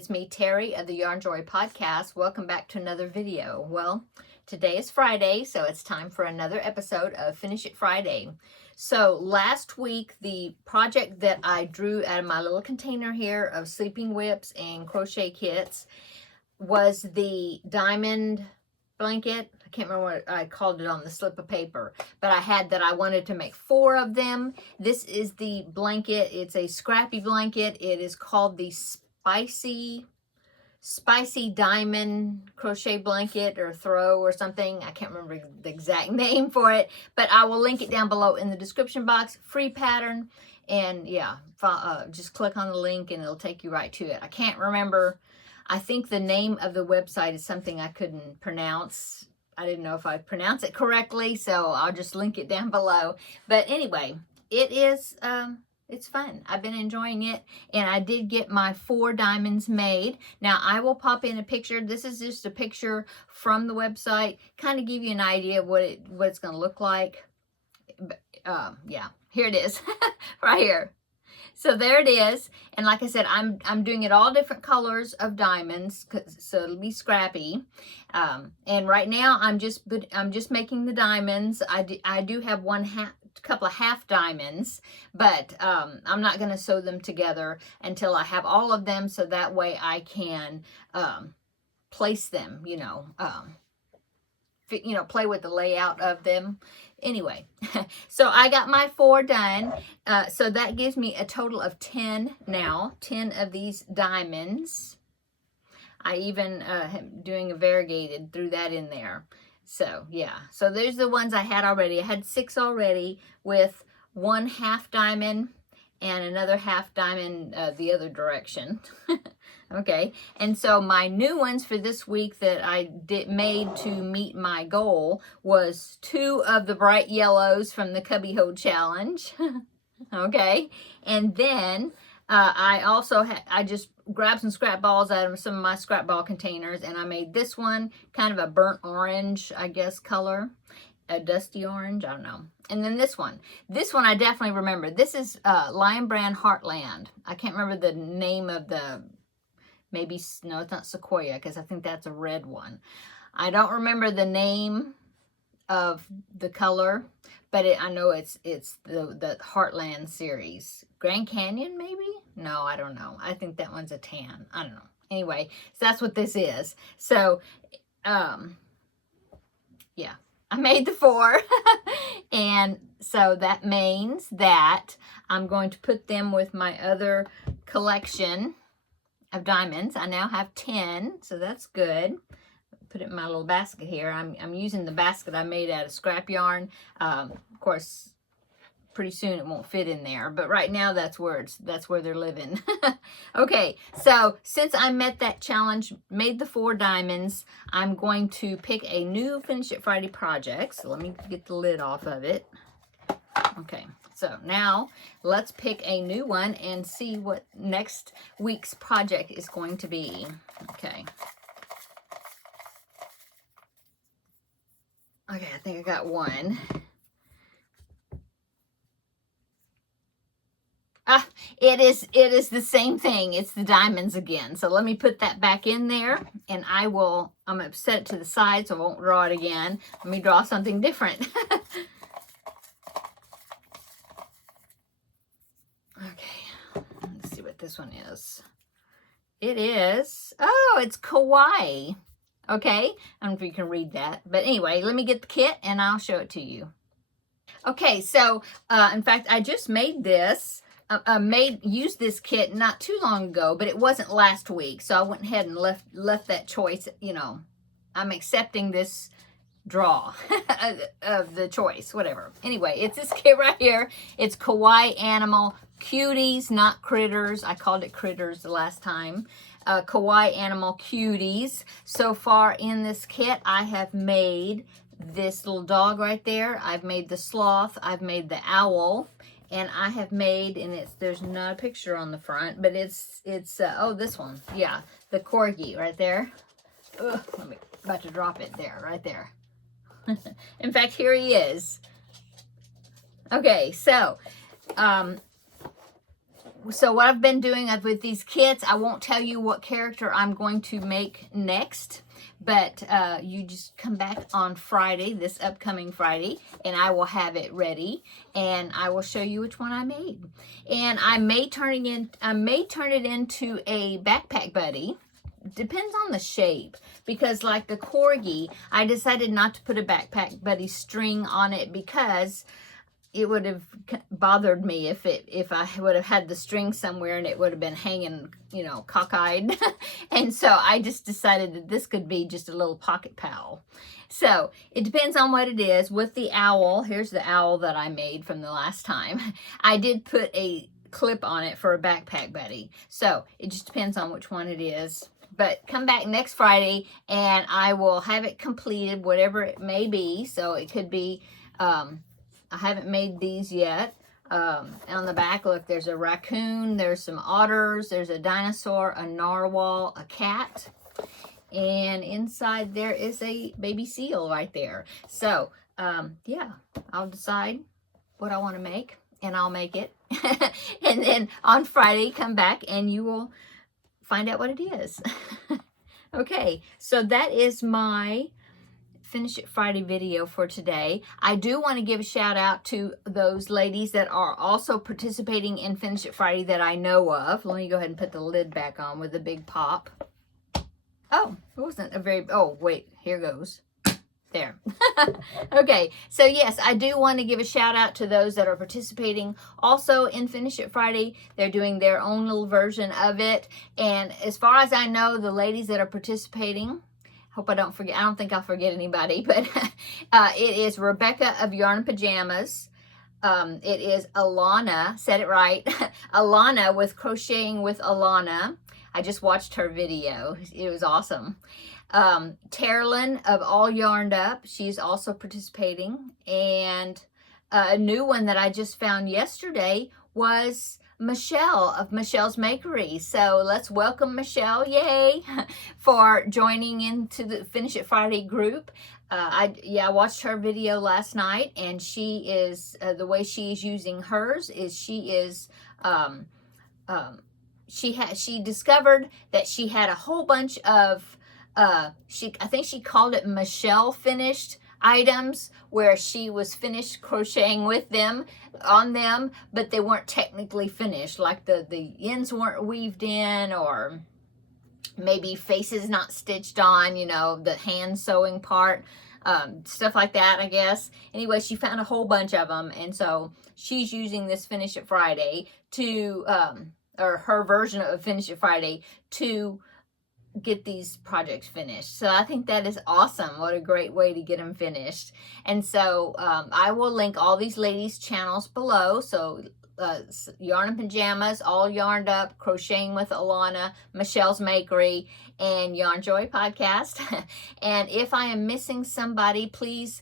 It's me, Terry of the Yarn Joy Podcast. Welcome back to another video. Well, today is Friday, so it's time for another episode of Finish It Friday. So last week, the project that I drew out of my little container here of sleeping whips and crochet kits was the diamond blanket. I can't remember what I called it on the slip of paper, but I had that I wanted to make 4 of them. This is the blanket. It's a scrappy blanket. It is called the spicy diamond crochet blanket or throw or something. I can't remember the exact name for it, but I will link it down below in the description box. Free pattern, and yeah, just click on the link and it'll take you right to it. I can't remember. I think the name of the website is something I couldn't pronounce. I didn't know if I'd pronounce it correctly, so I'll just link it down below. But anyway, it is, it's fun. I've been enjoying it, and I did get my 4 diamonds made. Now, I will pop in a picture. This is just a picture from the website, kind of give you an idea of what it's going to look like. But, yeah, here it is, right here. So there it is, and like I said, I'm doing it all different colors of diamonds, so it'll be scrappy. And right now I'm just making the diamonds. I do have couple of half diamonds, but I'm not going to sew them together until I have all of them, so that way I can place them. Play with the layout of them. Anyway, so I got my 4 done. So that gives me a total of 10 now. 10 of these diamonds. I even am doing a variegated, threw that in there. So yeah, so there's the ones I had already. I had 6 already with 1 half diamond and another half diamond the other direction. Okay, and so my new ones for this week that I made to meet my goal was 2 of the bright yellows from the Cubbyhole Challenge. Okay, and then I also I just grabbed some scrap balls out of some of my scrap ball containers, and I made this one kind of a burnt orange, I guess, color. A dusty orange, I don't know. And then this one I definitely remember. This is Lion Brand Heartland. I can't remember the name of the, maybe, no, it's not Sequoia, because I think that's a red one. I don't remember the name of the color, but I know it's the Heartland series. Grand Canyon, maybe? No, I don't know. I think that one's a tan. I don't know. Anyway, so that's what this is. So, yeah. I made the 4, and so that means that I'm going to put them with my other collection of diamonds. I now have 10, so that's good. Put it in my little basket here. I'm using the basket I made out of scrap yarn. Of course, pretty soon it won't fit in there, but right now that's where they're living. Okay, so since I met that challenge, made the 4 diamonds, I'm going to pick a new Finish It Friday project. So let me get the lid off of it. Okay, so now let's pick a new one and see what next week's project is going to be. Okay. Okay, I think I got one. It is the same thing. It's the diamonds again. So let me put that back in there, and I'm going to set it to the side so I won't draw it again. Let me draw something different. Okay, let's see what this one is. It is, oh, it's kawaii. Okay, I don't know if you can read that. But anyway, let me get the kit and I'll show it to you. Okay, so in fact, I just made this. Used this kit not too long ago, but it wasn't last week, so I went ahead and left that choice. I'm accepting this draw of the choice, whatever. Anyway, it's this kit right here. It's Kawaii Animal Cuties, not Critters. I called it Critters the last time. Kawaii Animal Cuties. So far in this kit, I have made this little dog right there. I've made the sloth. I've made the owl. And I have made, and there's not a picture on the front, but it's oh, this one. Yeah, the corgi right there. Ugh, about to drop it there, right there. In fact, here he is. Okay, so so what I've been doing with these kits, I won't tell you what character I'm going to make next, but you just come back on Friday, this upcoming Friday, and I will have it ready, and I will show you which one I made. And I may turn it into a backpack buddy. Depends on the shape, because like the corgi, I decided not to put a backpack buddy string on it because it would have bothered me if I would have had the string somewhere and it would have been hanging, you know, cockeyed. And so I just decided that this could be just a little pocket pal. So it depends on what it is. With the owl, here's the owl that I made from the last time. I did put a clip on it for a backpack buddy. So it just depends on which one it is. But come back next Friday and I will have it completed, whatever it may be. So it could be, I haven't made these yet. On the back, look, there's a raccoon, there's some otters, there's a dinosaur, a narwhal, a cat, and inside there is a baby seal right there. So, yeah, I'll decide what I want to make, and I'll make it. And then on Friday, come back, and you will find out what it is. Okay, so that is my Finish It Friday video for today. I do want to give a shout out to those ladies that are also participating in Finish It Friday that I know of. Let me go ahead and put the lid back on with a big pop. Oh, it wasn't a very, oh wait, here goes. There. Okay, so yes, I do want to give a shout out to those that are participating also in Finish It Friday. They're doing their own little version of it. And as far as I know, the ladies that are participating, hope I don't forget. I don't think I'll forget anybody, but it is Rebecca of Yarn and Pajamas. It is Alana, said it right, Alana with Crocheting with Alana. I just watched her video. It was awesome. Terlyn of All Yarned Up. She's also participating. And a new one that I just found yesterday was Michelle of Michelle's Makery. So let's welcome Michelle, yay, for joining into the Finish It Friday group. I watched her video last night, and she is, the way she's using hers is she discovered that she had a whole bunch of, I think she called it Michelle finished items, where she was finished crocheting with them on them, but they weren't technically finished, like the ends weren't weaved in, or maybe faces not stitched on, you know, the hand sewing part, stuff like that, I guess. Anyway, she found a whole bunch of them, and so she's using this Finish It Friday to or her version of Finish It Friday to get these projects finished. So I think that is awesome. What a great way to get them finished. And so I will link all these ladies' channels below. So Yarn and Pajamas, All Yarned Up, Crocheting with Alana, Michelle's Makery, and Yarn Joy Podcast. And if I am missing somebody, please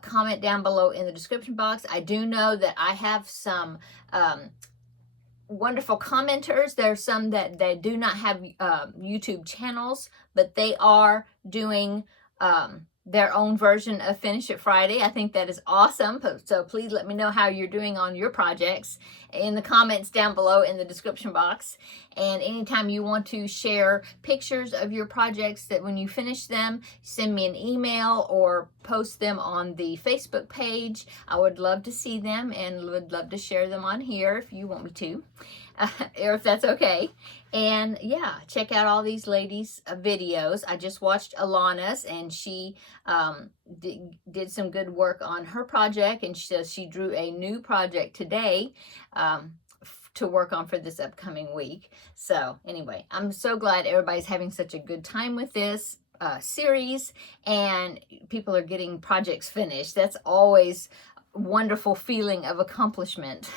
comment down below in the description box. I do know that I have some wonderful commenters. There's some that they do not have YouTube channels, but they are doing their own version of Finish It Friday. I think that is awesome. So please let me know how you're doing on your projects in the comments down below in the description box. And anytime you want to share pictures of your projects, that when you finish them, send me an email or post them on the Facebook page. I would love to see them and would love to share them on here if you want me to, or if that's okay. And yeah, check out all these ladies' videos. I just watched Alana's, and she did some good work on her project, and she drew a new project today to work on for this upcoming week. So anyway, I'm so glad everybody's having such a good time with this series, and people are getting projects finished. That's always a wonderful feeling of accomplishment.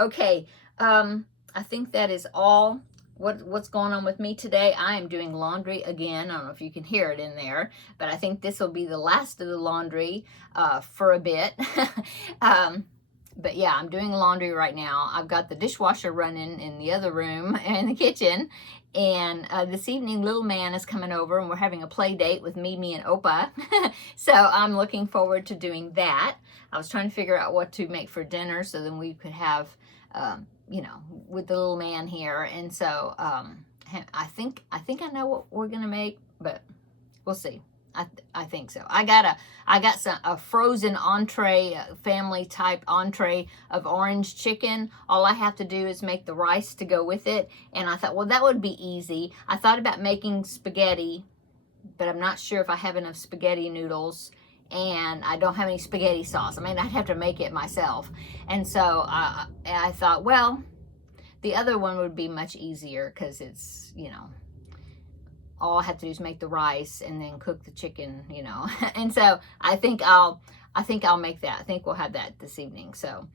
Okay, I think that is all. What's going on with me today? I am doing laundry again. I don't know if you can hear it in there, but I think this will be the last of the laundry for a bit. But yeah, I'm doing laundry right now. I've got the dishwasher running in the other room and the kitchen. And this evening, little man is coming over, and we're having a play date with Mimi and Opa. So I'm looking forward to doing that. I was trying to figure out what to make for dinner, so then we could have you know, with the little man here. And so I think I know what we're gonna make, but we'll see. I think so. I got a frozen entree, family type entree of orange chicken. All I have to do is make the rice to go with it. And I thought, well, that would be easy. I thought about making spaghetti, but I'm not sure if I have enough spaghetti noodles, and I don't have any spaghetti sauce. I mean, I'd have to make it myself. And so I thought, well, the other one would be much easier because it's, you know, all I have to do is make the rice and then cook the chicken, you know. And so I think I'll make that. I think we'll have that this evening. So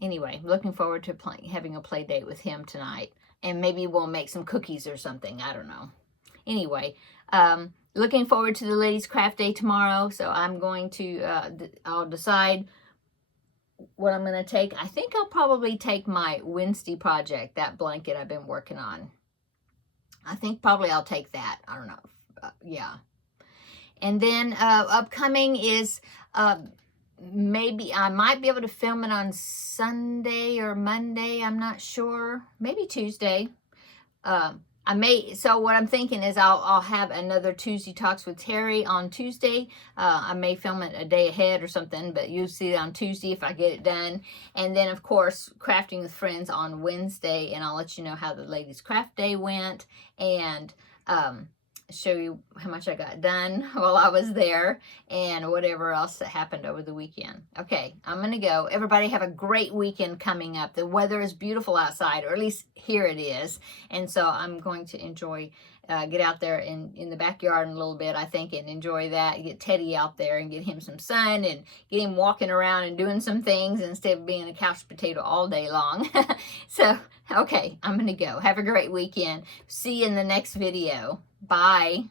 anyway, looking forward to having a play date with him tonight. And maybe we'll make some cookies or something. I don't know. Anyway, looking forward to the ladies' craft day tomorrow. So I'm going to, I'll decide what I'm going to take. I think I'll probably take my Wednesday project, that blanket I've been working on. I think probably I'll take that. I don't know. Yeah. And then upcoming is maybe I might be able to film it on Sunday or Monday. I'm not sure. Maybe Tuesday. I may, so what I'm thinking is I'll have another Tuesday Talks with Terri on Tuesday. I may film it a day ahead or something, but you'll see it on Tuesday if I get it done. And then, of course, Crafting with Friends on Wednesday, and I'll let you know how the ladies' craft day went, and show you how much I got done while I was there, and whatever else that happened over the weekend. Okay, I'm going to go. Everybody have a great weekend coming up. The weather is beautiful outside, or at least here it is. And so I'm going to enjoy, get out there in the backyard in a little bit, I think, and enjoy that. Get Teddy out there and get him some sun and get him walking around and doing some things instead of being a couch potato all day long. So, okay, I'm going to go. Have a great weekend. See you in the next video. Bye.